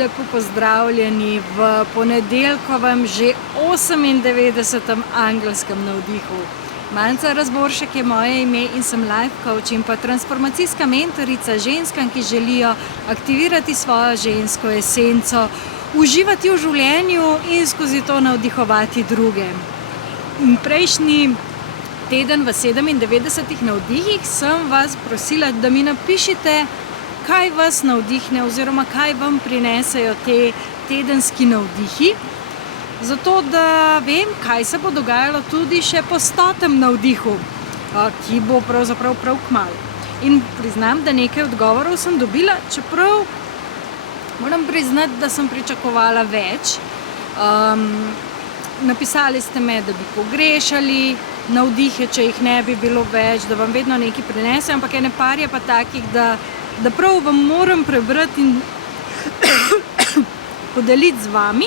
lepo pozdravljeni v ponedeljkovem že 98. angelskem navdihu. Manca Razboršek je moje ime in sem life coach in pa transformacijska mentorica ženskam, ki želijo aktivirati svojo žensko esenco, uživati v življenju in skozi to navdihovati druge. Prejšnji teden v 97 navdihih sem vas prosila, da mi napišite, kaj vas navdihne oziroma kaj vam prinesejo te tedenski navdihi, zato da vem, kaj se bo dogajalo tudi še po 100. navdihu, ki bo pravzaprav prav kmalu. In priznam, da nekaj odgovorov sem dobila, čeprav moram priznati, da sem pričakovala več. Napisali ste me, da bi pogrešali navdihe, če jih ne bi bilo več, da vam vedno nekaj prinese, ampak ene par je pa takih, da prav vam moram prebrati in podeliti z vami.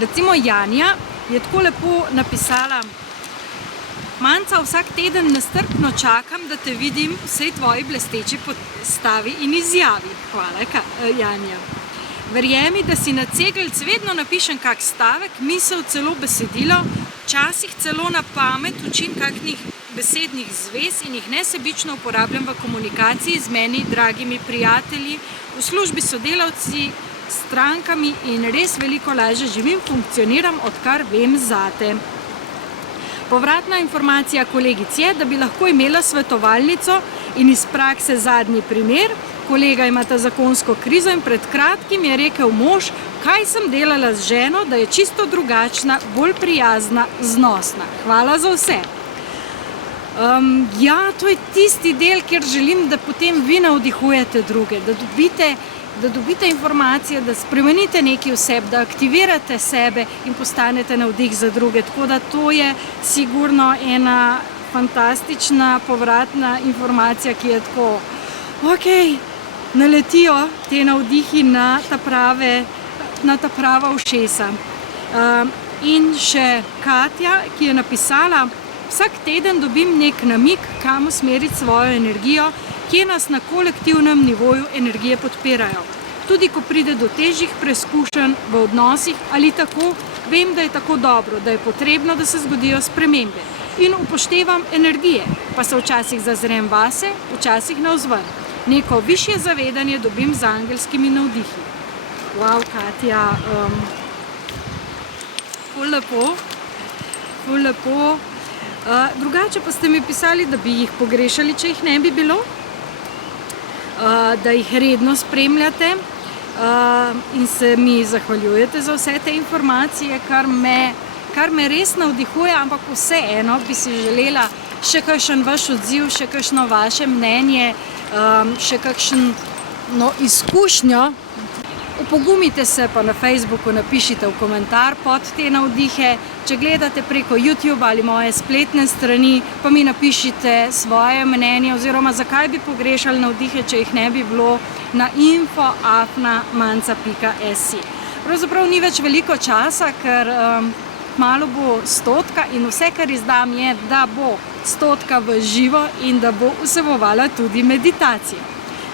Recimo Janja je tako lepo napisala: Manca, vsak teden nestrpno čakam, da te vidim vsej tvoji blesteči postavi in izjavi. Hvala, Janja. Verjemi, da si na cegeljc vedno napišem kak stavek, misel, celo besedilo, včasih celo na pamet učim kakšnih besednih zvez in jih nesebično uporabljam v komunikaciji z meni dragimi prijatelji, v službi sodelavci, strankami in res veliko lažje živim, funkcioniram, odkar vem zate. Povratna informacija kolegic je, da bi lahko imela svetovalnico in iz prakse zadnji primer. Kolega imata zakonsko krizo in pred kratkim je rekel mož, kaj sem delala z ženo, da je čisto drugačna, bolj prijazna, znosna. Hvala za vse. Ja, to je tisti del, kjer želim, da potem vi navdihujete druge, da dobite informacije, da spremenite nekaj v sebi, da aktivirate sebe in postanete navdih za druge. Tako da to je sigurno ena fantastična povratna informacija, ki je tako, naletijo te navdihi na ta prava ušesa. In še Katja, ki je napisala: vsak teden dobim nek namig, kam usmeriti svojo energijo, kje nas na kolektivnem nivoju energije podpirajo. Tudi ko pride do težjih preizkušenj v odnosih ali tako, vem, da je tako dobro, da je potrebno, da se zgodijo spremembe. In upoštevam energije, pa se včasih zazrem vase, včasih navzven. Neko višje zavedanje dobim z angelskimi navdihi. Wow, Katja, ful lepo. Drugače pa ste mi pisali, da bi jih pogrešali, če jih ne bi bilo, da jih redno spremljate in se mi zahvaljujete za vse te informacije, kar me res navdihuje, ampak vseeno bi si želela še kakšen vaš odziv, še kakšno vaše mnenje, še kakšno izkušnjo. Upogumite se pa na Facebooku, napišite v komentar pod te navdihe. Če gledate preko YouTube ali moje spletne strani, pa mi napišite svoje mnenje oziroma zakaj bi pogrešali navdihe, če jih ne bi bilo, na info@manca.si. Pravzaprav ni več veliko časa, ker kmalu bo 100 in vse, kar izdam, je, da bo 100 v živo in da bo vsebovala tudi meditacijo.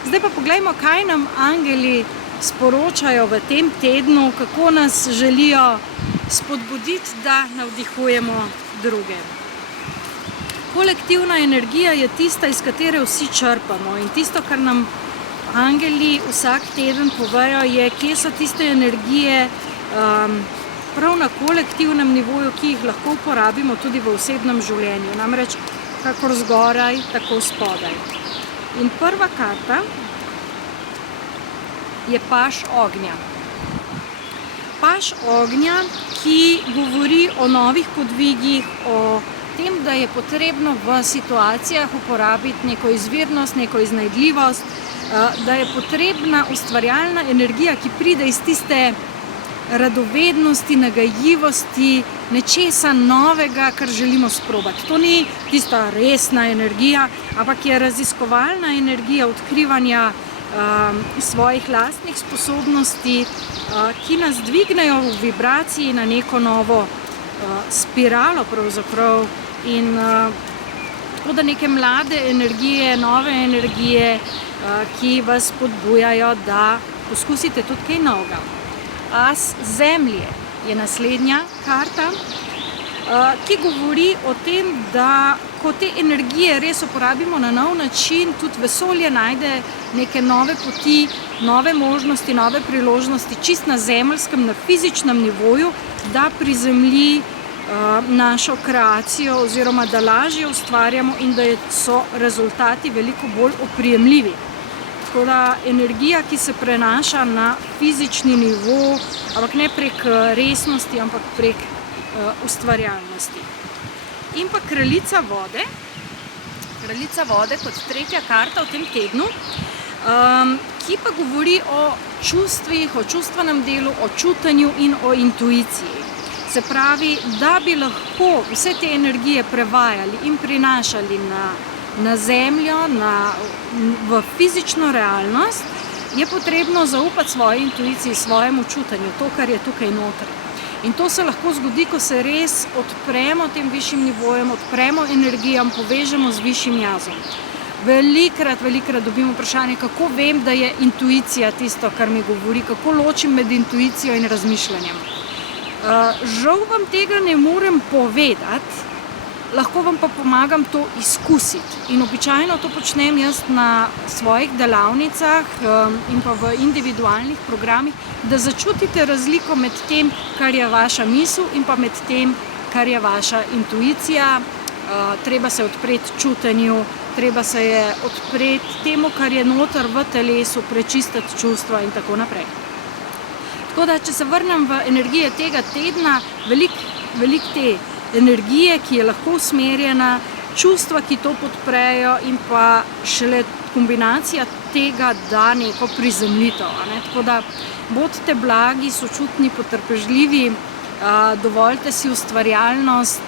Zdaj pa poglejmo, kaj nam angeli sporočajo v tem tednu, kako nas želijo spodbuditi, da navdihujemo druge. Kolektivna energija je tista, iz katere vsi črpamo, in tisto, kar nam angeli vsak teden povejo, je, kje so tiste energije prav na kolektivnem nivoju, ki jih lahko uporabimo tudi v osebnem življenju. Namreč kakor zgoraj, tako spodaj. In prva karta je paž ognja. Paž ognja, ki govori o novih podvigih, o tem, da je potrebno v situacijah uporabiti neko izvirnost, neko iznajdljivost, da je potrebna ustvarjalna energija, ki pride iz tiste radovednosti, nagajivosti, nečesa novega, kar želimo sprobati. To ni tista resna energija, ampak je raziskovalna energija odkrivanja svojih lastnih sposobnosti, ki nas dvignejo v vibraciji na neko novo spiralo pravzaprav in tako da neke mlade energije, nove energije, ki vas spodbujajo, da poskusite tudi kaj novega. As zemlje je naslednja karta, ki govori o tem, da ko te energije res uporabimo na nov način, tudi vesolje najde neke nove poti, nove možnosti, nove priložnosti, čist na zemeljskem, na fizičnem nivoju, da prizemlji našo kreacijo oziroma da lažje ustvarjamo in da so rezultati veliko bolj oprijemljivi. Tako da energija, ki se prenaša na fizični nivo, ampak ne prek resnosti, ampak prek ustvarjalnosti. In pa kraljica vode. Kraljica vode kot tretja karta v tem tednu, ki pa govori o čustvih, o čustvenem delu, o čutenju in o intuiciji. Se pravi, da bi lahko vse te energije prevajali in prinašali na zemljo, v fizično realnost, je potrebno zaupati svoji intuiciji, svojemu čutenju, to, kar je tukaj noter. In to se lahko zgodi, ko se res odpremo tem višjim nivojem, odpremo energijam, povežemo z višjim jazom. Velikrat dobimo vprašanje, kako vem, da je intuicija tisto, kar mi govori, kako ločim med intuicijo in razmišljanjem. Žal vam tega ne morem povedati, lahko vam pa pomagam to izkusiti. In običajno to počnem jaz na svojih delavnicah in pa v individualnih programih, da začutite razliko med tem, kar je vaša misel in pa med tem, kar je vaša intuicija. Treba se odpreti čutenju, treba se je odpreti temu, kar je noter v telesu, prečistiti čustva in tako naprej. Tako da, če se vrnem v energije tega tedna, veliko te energije, ki je lahko usmerjena, čustva, ki to podprejo in pa šele kombinacija tega da neko prizemljitev. Tako da, bodite blagi, sočutni, potrpežljivi, dovolite si ustvarjalnost,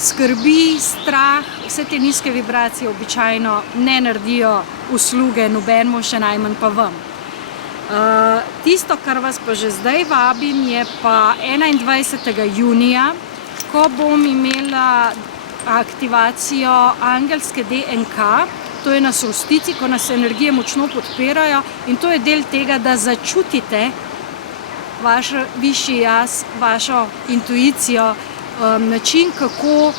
skrbi, strah, vse te nizke vibracije običajno ne naredijo usluge nobenemu, še najmanj pa vam. Tisto, kar vas pa že zdaj vabim, je pa 21. junija, ko bom imela aktivacijo angelske DNK, to je na solstici, ko nas energije močno podpirajo in to je del tega, da začutite vaš višji jaz, vašo intuicijo, način, kako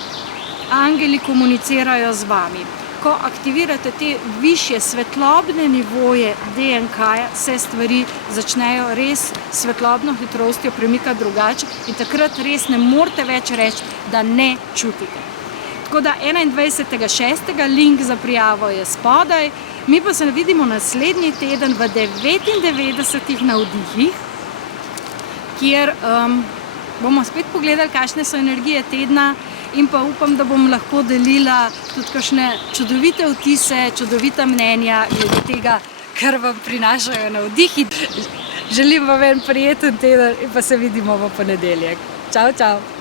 angeli komunicirajo z vami. Ko aktivirate te višje svetlobne nivoje DNK-ja, se stvari začnejo res svetlobno hitrostjo premikati drugače in takrat res ne morete več reči, da ne čutite. Tako da 21.6. link za prijavo je spodaj, mi pa se vidimo naslednji teden v 99 navdihih, kjer bomo spet pogledali, kakšne so energije tedna in pa upam, da bom lahko delila tudi kakšne čudovite vtise, čudovita mnenja glede tega, kar vam prinašajo navdihi. Želim vam en prijeten teden in pa se vidimo v ponedeljek. Čau, čau!